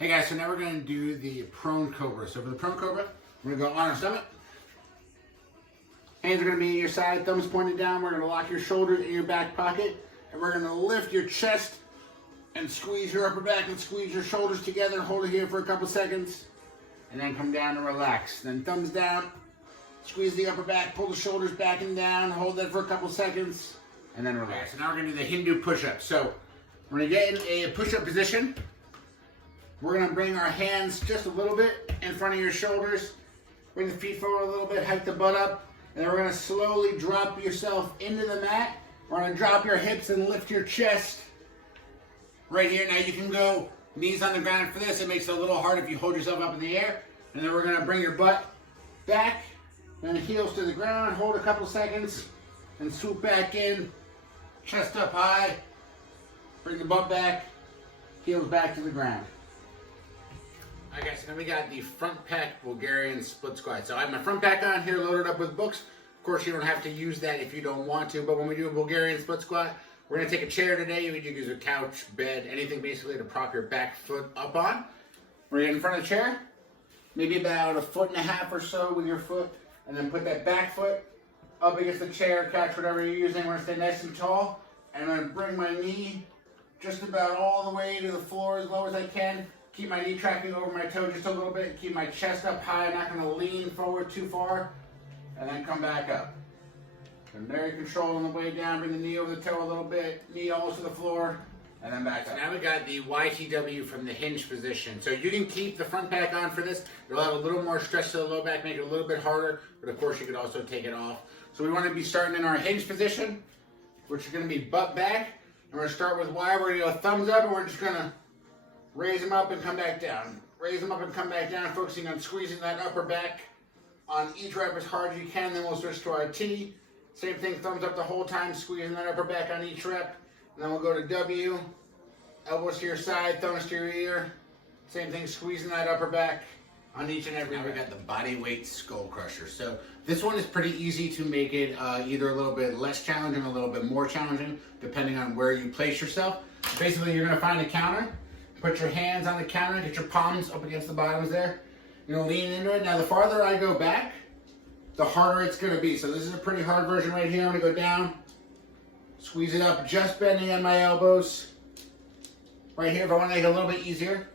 Hey guys, so now we're going to do the prone cobra. So for the prone cobra, we're going to go on our stomach. Hands are going to be at your side, thumbs pointed down. We're going to lock your shoulders in your back pocket. And we're going to lift your chest and squeeze your upper back and squeeze your shoulders together. Hold it here for a couple seconds. And then come down and relax. Then thumbs down, squeeze the upper back, pull the shoulders back and down. Hold that for a couple seconds. And then relax. So now we're going to do the Hindu push-up. So we're going to get in a push-up position. We're going to bring our hands just a little bit in front of your shoulders. Bring the feet forward a little bit, hike the butt up. And then we're going to slowly drop yourself into the mat. We're going to drop your hips and lift your chest right here. Now you can go knees on the ground for this. It makes it a little hard if you hold yourself up in the air. And then we're going to bring your butt back. Then heels to the ground. Hold a couple seconds. And swoop back in. Chest up high. Bring the butt back. Heels back to the ground. Alright guys, so then we got the front pack Bulgarian split squat. So I have my front pack on here loaded up with books. Of course you don't have to use that if you don't want to, but when we do a Bulgarian split squat, we're going to take a chair today. You can use a couch, bed, anything basically to prop your back foot up on. We're going to get in front of the chair, maybe about 1.5 feet or so with your foot, and then put that back foot up against the chair, couch, whatever you're using. We're going to stay nice and tall, and I'm going to bring my knee just about all the way to the floor as low as I can. Keep my knee tracking over my toe just a little bit. Keep my chest up high. I'm not going to lean forward too far. And then come back up. And very controlled on the way down. Bring the knee over the toe a little bit. Knee almost to the floor. And then back up. Now we got the YTW from the hinge position. So you can keep the front pack on for this. It'll have a little more stretch to the low back, make it a little bit harder. But of course you could also take it off. So we want to be starting in our hinge position, which is going to be butt back. And we're going to start with Y. We're going to go thumbs up, and we're just going to raise them up and come back down. Raise them up and come back down, focusing on squeezing that upper back on each rep as hard as you can. Then we'll switch to our T. Same thing, thumbs up the whole time, squeezing that upper back on each rep. And then we'll go to W. Elbows to your side, thumbs to your ear. Same thing, squeezing that upper back on each and every rep. We got the body weight skull crusher. So this one is pretty easy to make it either a little bit less challenging, a little bit more challenging, depending on where you place yourself. Basically, you're gonna find a counter. Put your hands on the counter, get your palms up against the bottoms there. You're gonna lean into it. Now the farther I go back, the harder it's gonna be. So this is a pretty hard version right here. I'm gonna go down, squeeze it up, just bending at my elbows. Right here, if I wanna make it a little bit easier,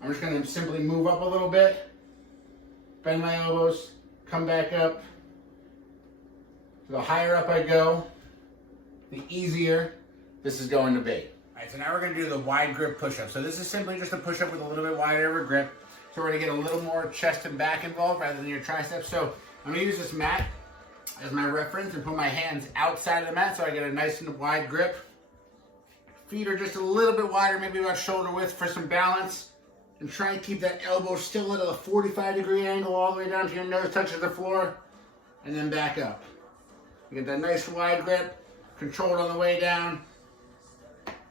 I'm just gonna simply move up a little bit, bend my elbows, come back up. The higher up I go, the easier this is going to be. Alright, so now we're going to do the wide grip push-up. So this is simply just a push-up with a little bit wider of a grip. So we're going to get a little more chest and back involved rather than your triceps. So I'm going to use this mat as my reference and put my hands outside of the mat so I get a nice and wide grip. Feet are just a little bit wider, maybe about shoulder width for some balance. And try and keep that elbow still at a 45-degree angle all the way down to your nose touches the floor. And then back up. You get that nice wide grip, controlled on the way down.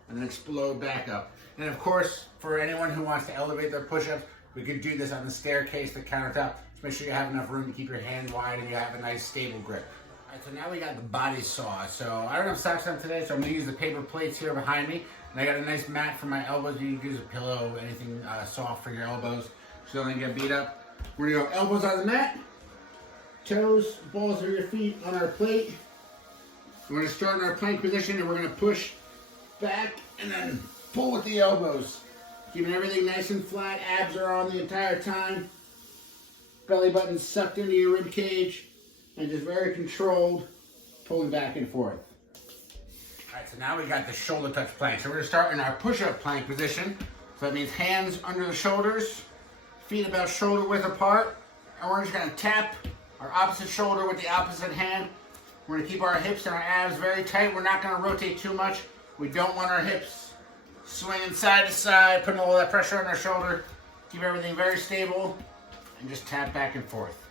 And then explode back up. And of course, for anyone who wants to elevate their push-ups, we could do this on the staircase, the countertop. Just make sure you have enough room to keep your hand wide and you have a nice stable grip. All right, so now we got the body saw. So I don't have socks on today, so I'm gonna use the paper plates here behind me. And I got a nice mat for my elbows. You can use a pillow, anything soft for your elbows so you don't get beat up. We're gonna go elbows on the mat, toes, balls of your feet on our plate. We're gonna start in our plank position and we're gonna push back and then pull with the elbows. Keeping everything nice and flat. Abs are on the entire time. Belly button sucked into your rib cage. And just very controlled, pulling back and forth. Alright, so now we got the shoulder touch plank. So we're going to start in our push-up plank position. So that means hands under the shoulders, feet about shoulder width apart. And we're just going to tap our opposite shoulder with the opposite hand. We're going to keep our hips and our abs very tight. We're not going to rotate too much. We don't want our hips swinging side to side, putting all that pressure on our shoulder. Keep everything very stable and just tap back and forth.